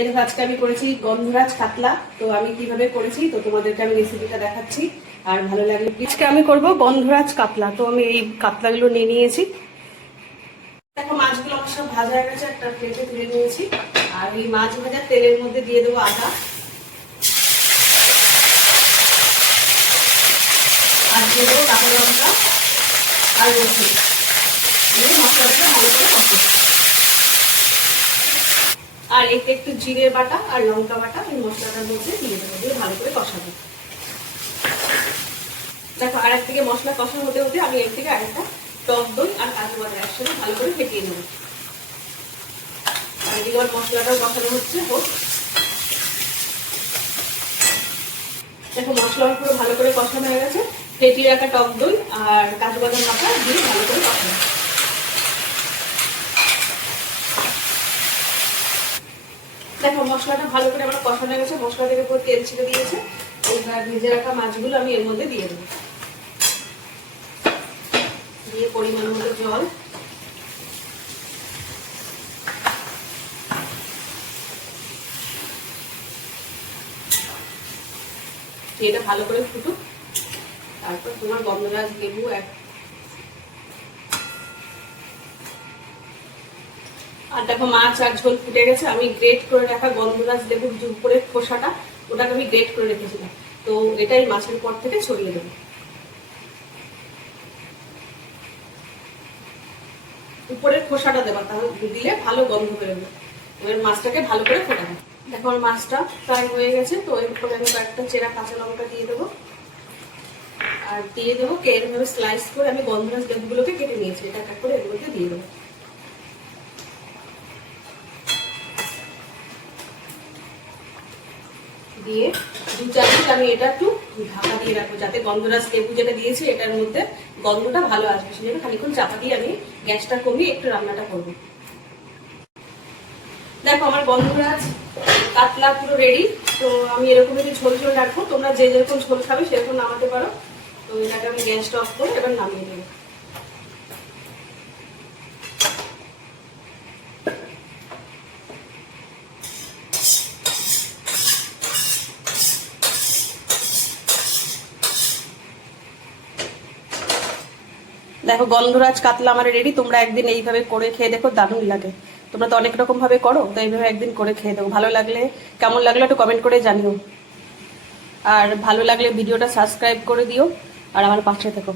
এই দেখো আজকে আমি করেছি গন্ধরাজ কাতলা। তো আমি কিভাবে করেছি তো তোমাদেরকে আমি রেসিপিটা দেখাচ্ছি, আর ভালো লাগলে আজকে আমি করব গন্ধরাজ কাতলা। তো আমি এই কাতলাগুলো নিয়ে নিয়েছি। দেখো মাছগুলো আমার সব ভাজা হয়ে গেছে, একটা প্লেটে তুলে নিয়েছি। আর এই মাছ ভাজা তেলের মধ্যে দিয়ে দেবো আদা, আর দিয়ে দেবো কাঁচা লঙ্কা আর রসুন, দিয়ে মশলাটাকে ভালো করে কষাবো। আর এতে একটু জিরে বাটা আর লঙ্কা বাটা এই মশলাটার মধ্যে দিয়ে দেবো, দিয়ে ভালো করে কষাবো। দেখো আর একদিকে মশলা কষা হতে হতে আমি এর থেকে আরেকটা টক দই আর কাজু বাদাম একসাথে ভালো করে ফেটিয়ে নেবো। আর এদিকে আমার মশলাটাও কষানো হচ্ছে। হোক, দেখো মশলা পুরো ভালো করে কষানো হয়ে গেছে। ফেটিয়ে রাখা টক দই আর কাজু বাদাম মাখা দিয়ে ভালো করে কষানো। দেখো মশলাটা ভালো করে আমার কষানো হয়ে গেছে, মশলা থেকে পুরো তেল ছেড়ে দিয়েছে। এইবার ভেজে রাখা মাছগুলো আমি এর মধ্যে দিয়ে দেবো, দিয়ে পরিমাণ মতো জল, এটা ভালো করে ফুটুক। তারপর তোমার গন্ধরাজ লেবু আর দেখো মাছ আর ঝোল ফুটে গেছে। আমি গ্রেট করে রাখা গন্ধরাজ লেবুর উপরের খোসাটা ওটাকে আমি গ্রেট করে রেখেছিলাম, তো এটাই মাছের পর থেকে ছড়িয়ে দেবো। উপরের খোসাটা দেবা, তাহলে দিলে ভালো গন্ধ বেরোবে। এবার মাছটাকে ভালো করে ফোটাবো। দেখো আমার মাছটা প্রায় হয়ে গেছে। তো এর উপরে আমি কয়েকটা চেরা কাঁচা লঙ্কা দিয়ে দেবো, আর দিয়ে দেবো এরকম স্লাইস করে আমি গন্ধরাজ লেবুগুলোকে কেটে নিয়েছি, এটা একটা করে এর মধ্যে দিয়ে দেবো। দিয়ে 2-4 মিনিট আমি এটা একটু ঢাকা দিয়ে রাখবো, যাতে গন্ধরাজ লেবু যেটা দিয়েছি এটার মধ্যে গন্ধটা ভালো আসবে। সেজন্য খানিকক্ষণ চাপা দিয়ে আমি গ্যাসটা কমিয়ে একটু রান্নাটা করবো। দেখো আমার গন্ধরাজ কাতলা পুরো রেডি। তো আমি এরকম একটু ঝোল ঝোল রাখবো, তোমরা যে যেরকম ঝোল খাবে সেরকম নামাতে পারো। তো এটাকে আমি গ্যাসটা অফ করে এবার নামিয়ে দেবো। দেখো গন্ধরাজ কাতলা আমার রেডি। তোমরা একদিন এইভাবে করে খেয়ে দেখো, দারুণ লাগে। তোমরা তো অনেক রকম ভাবে করো, তো এইভাবে একদিন করে খেয়ে দেখো। ভালো লাগলে, কেমন লাগলো একটু কমেন্ট করে জানিও। আর ভালো লাগলে ভিডিওটা সাবস্ক্রাইব করে দিও, আর আমার পাশে থেকো।